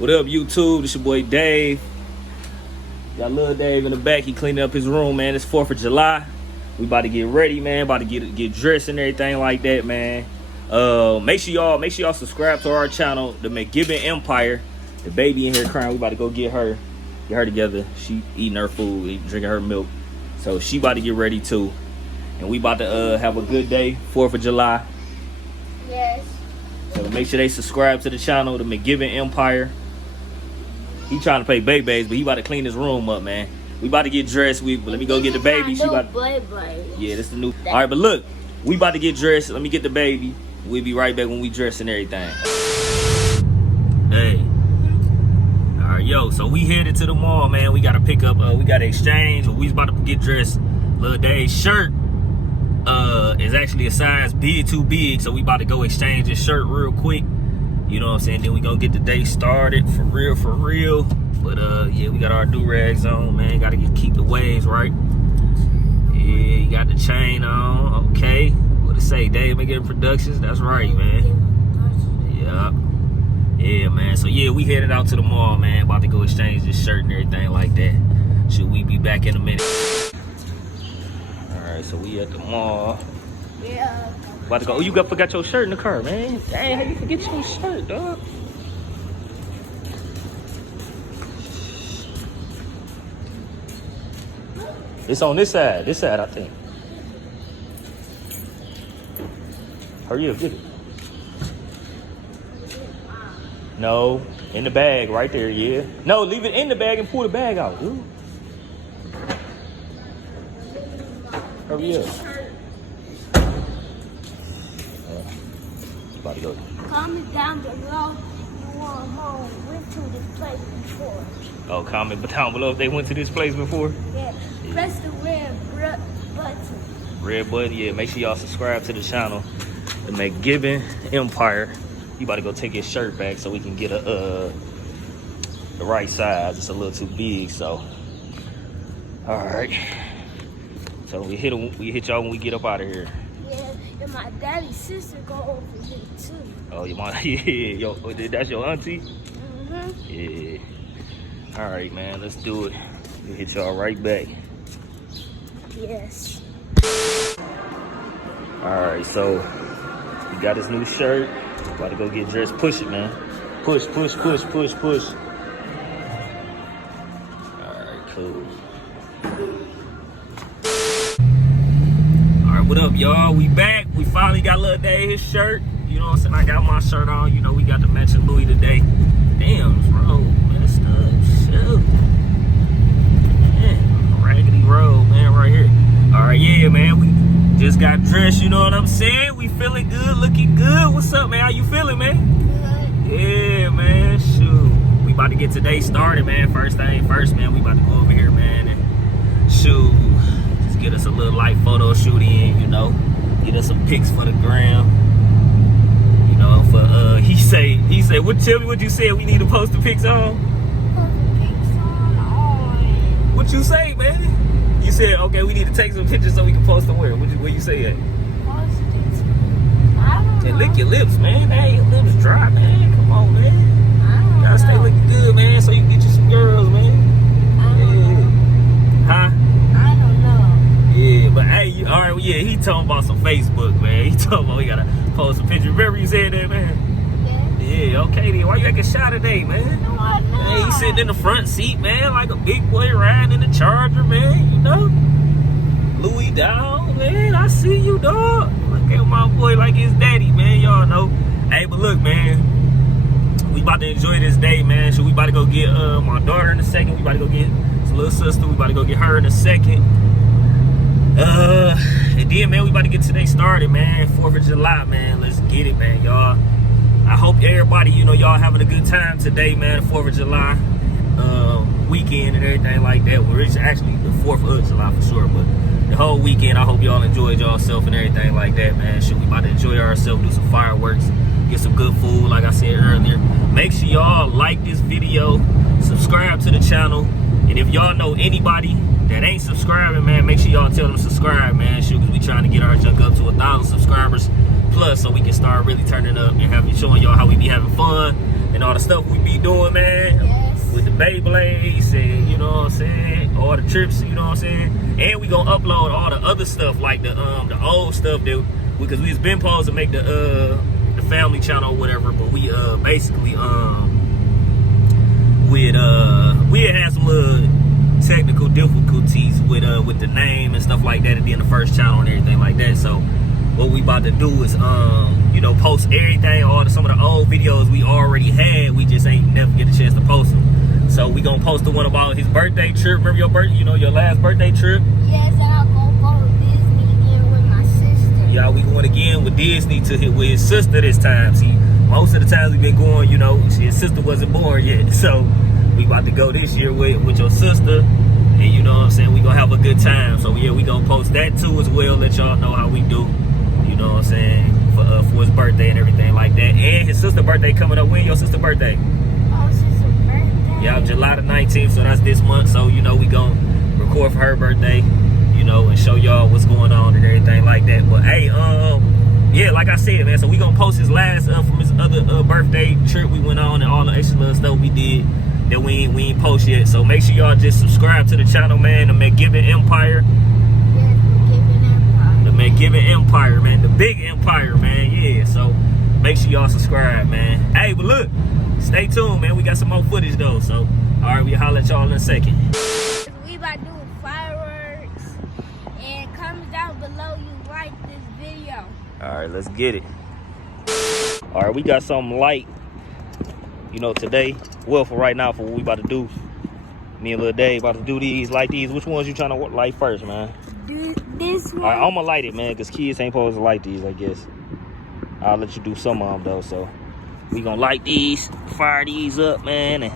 What up, YouTube? This your boy Dave. Got little Dave in the back. He cleaning up his room, man. It's 4th of July. We about to get ready, man. About to get dressed and everything like that, man. Make sure y'all subscribe to our channel, the McGibbon Empire. The baby in here crying. We about to go get her together. She eating her food, drinking her milk. So she about to get ready too. And we about to have a good day, 4th of July. Yes. So make sure they subscribe to the channel, the McGibbon Empire. He trying to play babies, but he about to clean his room up, man. We about to get dressed. Let me go get the baby. She about yeah, this the new. All right, but look, we about to get dressed. Let me get the baby. We'll be right back when we dress and everything. Hey. All right, yo. So we headed to the mall, man. We got to pick up. We got to exchange. We about to get dressed. Lil Dave's shirt is actually a size too big, so we about to go exchange his shirt real quick. You know what I'm saying? Then we gonna get the day started for real. But yeah, we got our do-rags on, man. Gotta keep the waves right. Yeah, you got the chain on. Okay. What it say? Dave McGibbon Productions. That's right, man. Yeah, man. So yeah, we headed out to the mall, man. About to go exchange this shirt and everything like that. Should we be back in a minute? All right, so we at the mall. Yeah. About to go. Oh, you forgot your shirt in the car, man. Dang, how you forget your shirt, dog? It's on this side. This side, I think. Hurry up, get it. No, in the bag, right there, yeah. No, leave it in the bag and pull the bag out, dude. Hurry up. About to go. Comment down below if you went to this place before. Oh, comment down below if they went to this place before. Yeah. Press the red button. Red button, yeah. Make sure y'all subscribe to the channel, the McGibbon Empire. You about to go take his shirt back so we can get the right size. It's a little too big, so. All right. So we hit y'all when we get up out of here. Yeah, and my daddy's sister go over here too. Oh, your mom, yeah, that's your auntie? Mm-hmm. Yeah. All right, man, let's do it. We'll hit y'all right back. Yes. All right, so we got his new shirt. About to go get dressed. Push it, man. Push. All right, cool. All right, what up, y'all? We back. We finally got Lil Dave his shirt. You know what I'm saying? I got my shirt on. You know, we got the matching Louis today. Damn, bro. Messed up. Shoot. Man, raggedy road, man, right here. All right, yeah, man. We just got dressed. You know what I'm saying? We feeling good, looking good. What's up, man? How you feeling, man? Good. Yeah, man. Shoot. We about to get today started, man. First thing first, man. We about to go over here, man, and shoot. Just get us a little light photo shoot in, you know. Get us some pics for the gram. For he say, what? Tell me what you said. We need to post the pics on. What you say, man? You said, okay, we need to take some pictures so we can post them where? What you say at? And lick your lips, man. Hey, your lips dry, man. Come on, man. You gotta stay looking good, man, so you can get you some girls, man. Huh? I don't know. Yeah, but hey, all right, yeah, he talking about some Facebook, man. He talking about we gotta post some pictures. Remember you said that, man? Yeah, okay then. Why you acting shy today, man? No, I know. Hey, he sitting in the front seat, man, like a big boy riding in the Charger, man, you know? Louis down, man, I see you, dog. Look at my boy like his daddy, man, y'all know. Hey, but look, man, we about to enjoy this day, man. So we about to go get my daughter in a second. We about to go get his little sister. We about to go get her in a second. And then, man, we about to get today started, man. 4th of July, man. Let's get it, man, y'all. I hope everybody, you know, y'all having a good time today, man. 4th of July weekend and everything like that. Well, it's actually the 4th of July for sure, but the whole weekend, I hope y'all enjoyed yourself and everything like that, man. Should we about to enjoy ourselves, do some fireworks, get some good food, like I said earlier. Make sure y'all like this video, subscribe to the channel, and if y'all know anybody that ain't subscribing, man, make sure y'all tell them to subscribe, man. Shoot, cause we trying to get our junk up to 1,000 subscribers plus, so we can start really turning up and showing y'all how we be having fun, and all the stuff we be doing, man. Yes. With the Beyblades and, you know what I'm saying, all the trips, you know what I'm saying. And we gonna upload all the other stuff, like the old stuff that, because we was been supposed to make the family channel or whatever, but we basically we had some little technical difficulties with the name and stuff like that at the end of the first channel and everything like that. So what we about to do is you know, post everything, some of the old videos we already had. We just ain't never get a chance to post them. So we gonna post the one about his birthday trip. Remember your birthday, you know, your last birthday trip? Yes, and I'm gonna go to Disney again with my sister. Yeah, we going again with Disney with his sister this time. See, most of the times we been going, you know, his sister wasn't born yet. So we about to go this year with your sister. And you know what I'm saying, we gonna have a good time. So yeah, we gonna post that too as well, let y'all know how we do. You know what I'm saying, for his birthday and everything like that. And his sister's birthday coming up. When your sister's birthday? Oh, sister's birthday? Yeah, July the 19th, so that's this month. So, you know, we gonna record for her birthday, you know, and show y'all what's going on and everything like that. But hey, yeah, like I said, man, so we gonna post his last from his other birthday trip we went on and all the extra little stuff we did that we ain't post yet. So make sure y'all just subscribe to the channel, man, the McGibbon Empire. The McGibbon Empire, man, the big empire, man. Yeah, so make sure y'all subscribe, man. Hey, but look, stay tuned, man. We got some more footage though. So all right, we holler at y'all in a second. We about to do fireworks, and comment down below you like this video. All right, let's get it. All right, we got something light, you know, today. Well, for right now, for what we about to do, me and Lil Dave about to do these like these. Which ones you trying to light first, man? This one. All right, I'm gonna light it, man, because kids ain't supposed to light these, I guess. I'll let you do some of them though. So we gonna light these, fire these up, man. And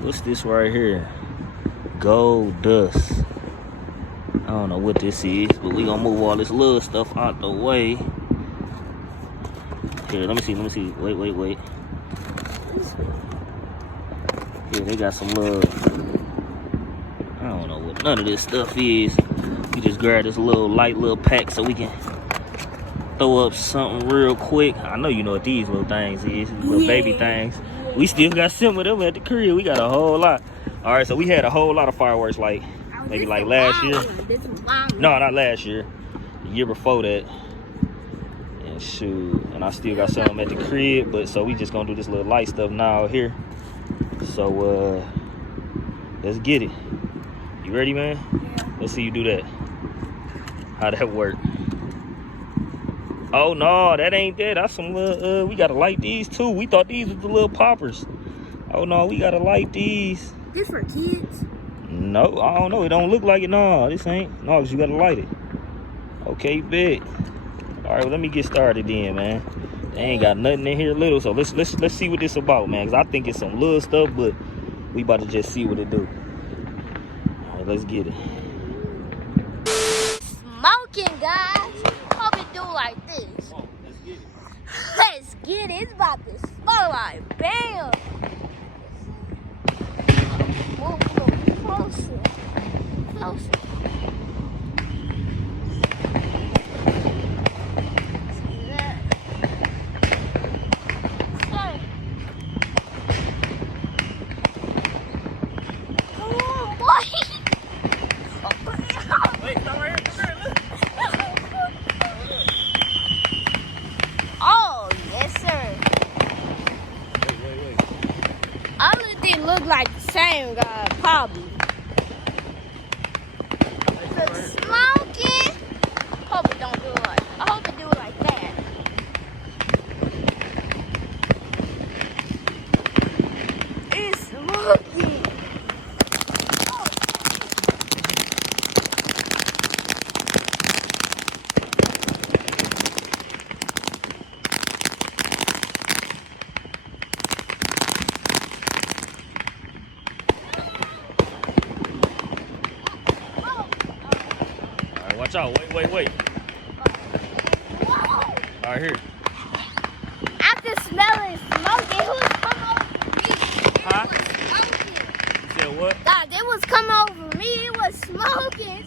what's this right here? Gold dust. I don't know what this is, but we gonna move all this little stuff out the way. Here, let me see. Wait. Here, they got some little, I don't know what none of this stuff is. We just grab this little light little pack so we can throw up something real quick. I know you know what these little things is, these little baby things. We still got some of them at the crib. We got a whole lot. All right, so we had a whole lot of fireworks, like maybe like last year. No, not last year. The year before that. And shoot, and I still got some at the crib. But so we just gonna do this little light stuff now here. So let's get it. You ready, man? Yeah. Let's see you do that. How that work? Oh no, that ain't that. That's some little we gotta light these too. We thought these was the little poppers. Oh no, we gotta light these. This for kids? No, I don't know. It don't look like it. No, this ain't. No, 'cause you gotta light it. Okay, bet. All right, well, let me get started then, man. They ain't got nothing in here little, so let's see what this about, man. 'Cause I think it's some little stuff, but we about to just see what it do. All right, let's get it. Smoking, guys. Hope it do like this. Come on, let's get it. Let's get it. It's about to smoke like bam. Move closer. See that? Sorry. Come on, boy. Wait, come right here, look. Oh, yes, sir. Wait. All of these look like the same guy, probably. The smoking. Hope it don't do it like. I hope it do it like that. It's smoking. Oh. Watch out, wait. All right, here. After smelling smoke, it was coming over me. Huh? It was smoking. You said what? God, it was coming over me. It was smoking.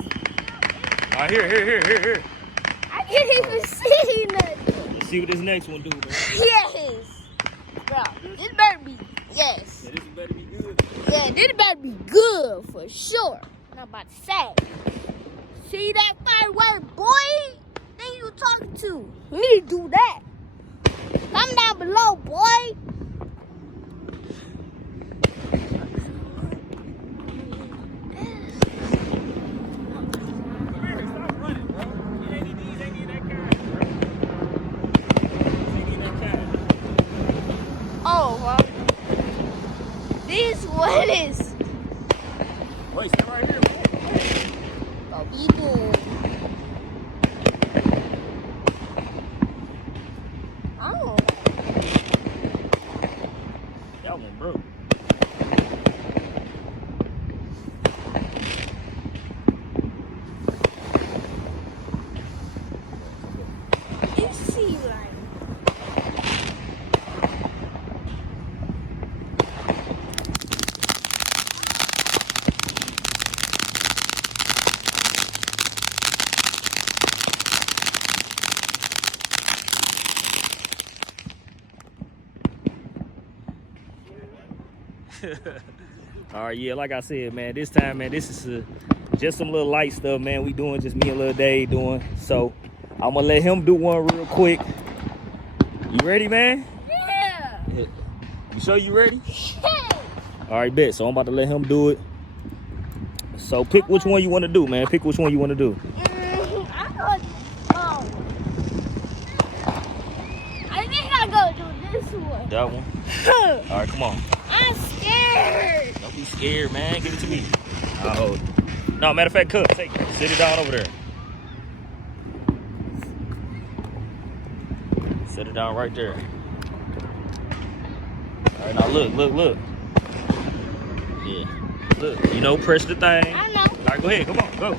All right, here. I didn't even see nothing. Let's see what this next one do, man. Yes. Bro, this better be, yes. Yeah, this better be good. Yeah, this better be good for sure. I'm about to say. See that firework, boy? Then you talking to. We need to do that. Comment down below, boy. Oh, well. This what is. Wait, stay right here, man. Go people. Oh. That one broke. You see, like. All right, yeah, like I said, man, this time, man, this is just some little light stuff, man. We doing just me and Lil Dave doing. So I'm gonna let him do one real quick. You ready, man? Yeah. You sure you ready? Yeah. All right, bet. So I'm about to let him do it. So pick which one you want to do, man. Pick which one you want to do. I think I'll go do this one. That one? All right, come on. I'm scared. Don't be scared, man. Give it to me. I'll hold it. No, matter of fact, Cub, take it. Sit it down over there. Sit it down right there. All right, now look. Yeah. Look, you know, press the thing. I know. All right, go ahead. Come on, go.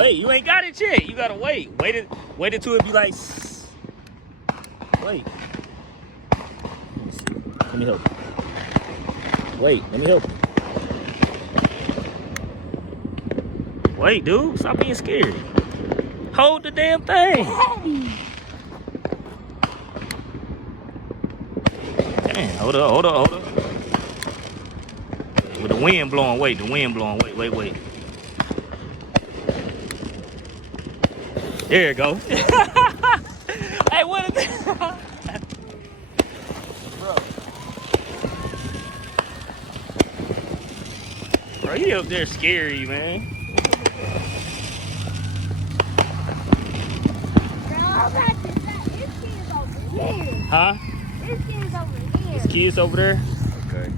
Wait, you ain't got it yet. You gotta wait. Wait until it be like. Wait. Let me help. Wait, let me help. Wait, dude, stop being scared. Hold the damn thing. Damn, hold up. With the wind blowing, wait, the wind blowing, wait. There you go. Hey, what is that? Bro, he up there scary, man. Huh? This kid's over here. There's kids over there? Okay.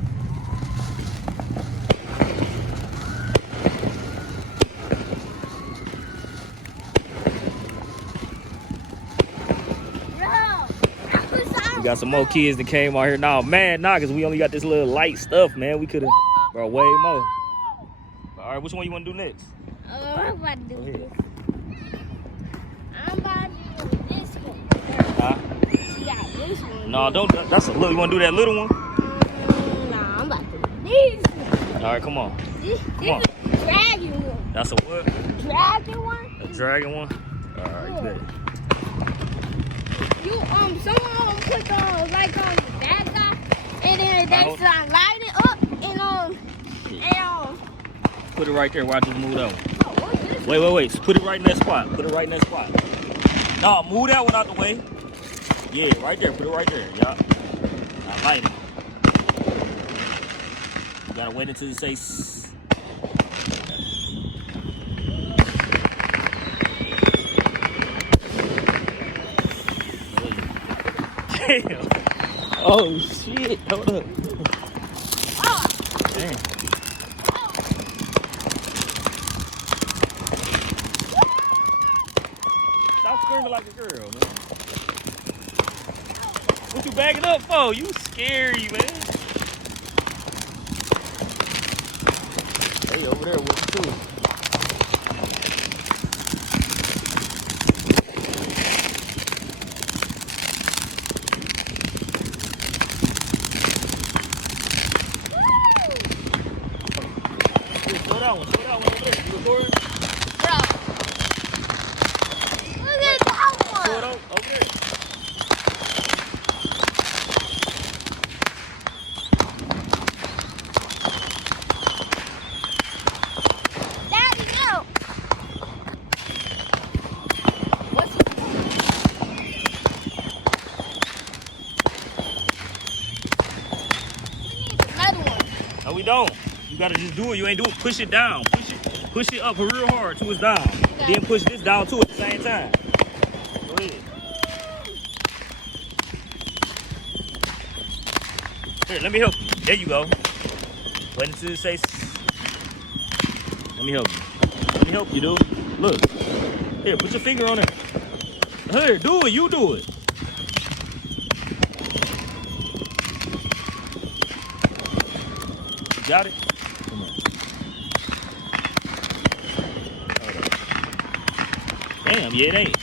We got some more kids that came out here. Now, man, cause we only got this little light stuff, man. We could have brought way more. All right, which one you want to do next? I'm about to do this. I'm about to do this one. Huh? She got this one. No, don't. That's a little. You want to do that little one? Nah, I'm about to do this one. All right, come on. This Come on. is a dragon one. That's a what? Dragon one? A dragon one? All right, bet. You someone put like on the bad guy, and then they start lighting up and Put it right there. Why don't you move that one? Oh, what's this? Wait. Put it right in that spot. No, move that one out the way. Yeah, right there. Put it right there. Yeah. I light it. You gotta wait until it says. Damn. Oh shit. Hold up. Oh. Damn. Stop screaming like a girl, man. What you backing up for? You scary, man. Hey, over there with you too. Show that one over there. You recording? Bro. Look at that one. Show it over there. don't. You gotta just do it. You ain't do it. Push it down. Push it up real hard till it's down. Then push this down too at the same time. Go ahead. Here, let me help you. There you go. Wait until it says. Let me help you. Let me help you, dude. Look. Here, put your finger on it. Here, do it. You do it. You got it? Come on. Hold up. Damn, yeah, it ain't.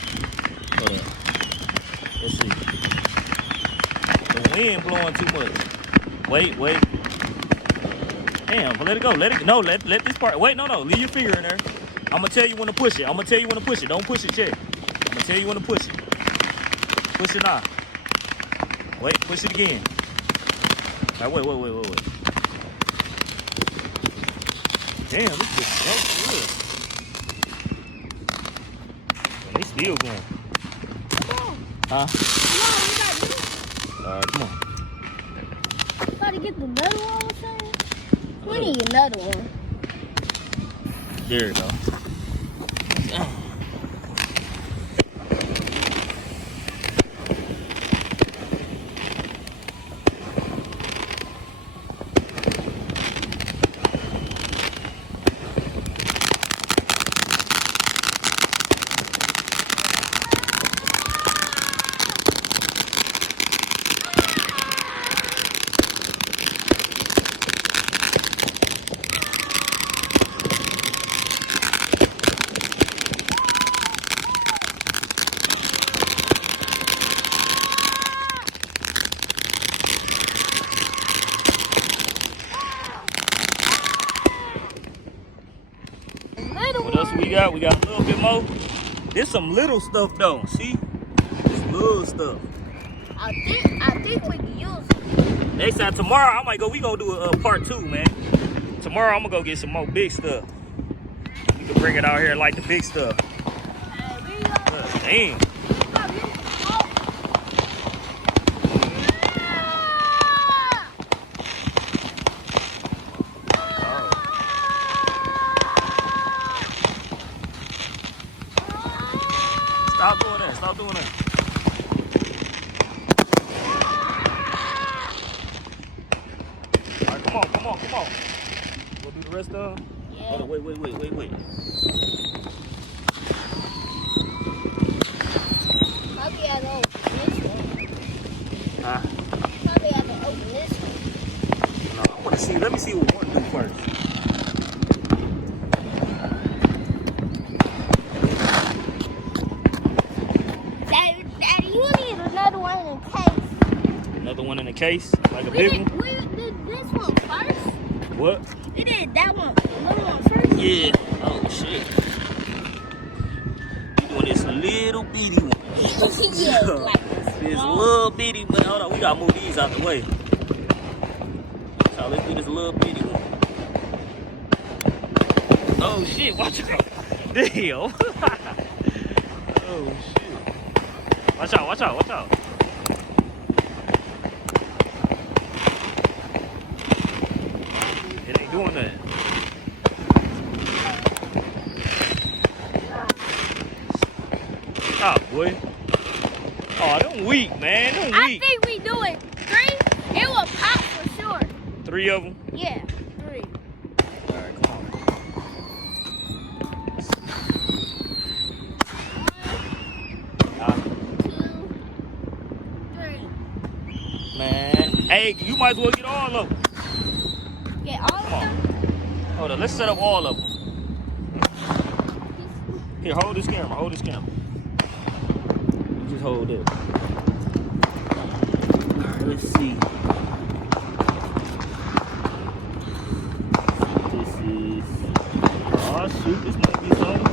Hold up. Let's see. The wind blowing too much. Wait. Damn, let it go. Let this part. Wait, no. Leave your finger in there. I'm gonna tell you when to push it. Don't push it yet. I'm gonna tell you when to push it. Push it now. Wait, push it again. All right, wait. Damn, this is good. They still going. Come on. Huh? Come on, All right, come on. Try to get the another one, I'm saying. We need another one. There you go. What else we got? We got a little bit more. There's some little stuff though. See? This little stuff. I think we can use it. Next time, tomorrow, we gonna do a part 2, man. Tomorrow, I'm gonna go get some more big stuff. We can bring it out here like the big stuff. Damn. Stop doing that. All right, come on. We'll do the rest of them. Yeah. Hold on, wait. Probably have to open this one. Huh? Probably have to open this one. No, I want to see. Let me see what we want to do first. Daddy, you need another one in case. Another one in the case? Like a big one? We did this one first. What? We did that one, the little one first. Yeah. Oh, shit. We doing this little bitty one. Yeah, like This little bitty, but hold on. We got to move these out the way. So let's do this little bitty one. Oh, shit. Watch out. Damn. Oh, shit. Watch out. It ain't doing that. Stop, boy. Oh, them weak, man. Them I weak. think we do it 3. It will pop for sure. 3 of them? Yeah, 3. All right, come on. 1, 2, 3. Man. Hey, you might as well get all of them. Get all of them? Hold on, let's set up all of them. Here, hold this camera. You just hold it. All right, let's see. This is... Oh, shoot, this might be something.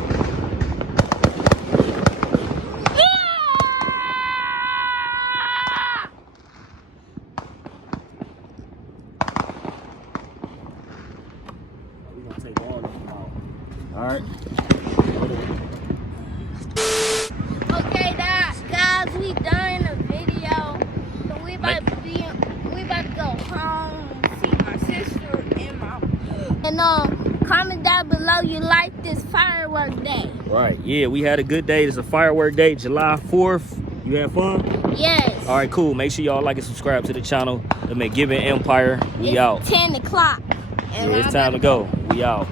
We're going to take all of them out. All right. Okay, guys, we done the video. So we about to go home, see my sister and my comment down below you like this firework day. Right. Yeah, we had a good day. It's a firework day, July 4th. You had fun? Yes. All right, cool. Make sure y'all like and subscribe to the channel, the McGibbon Empire. We it's out. 10 o'clock. Yeah, it's time to go. We out.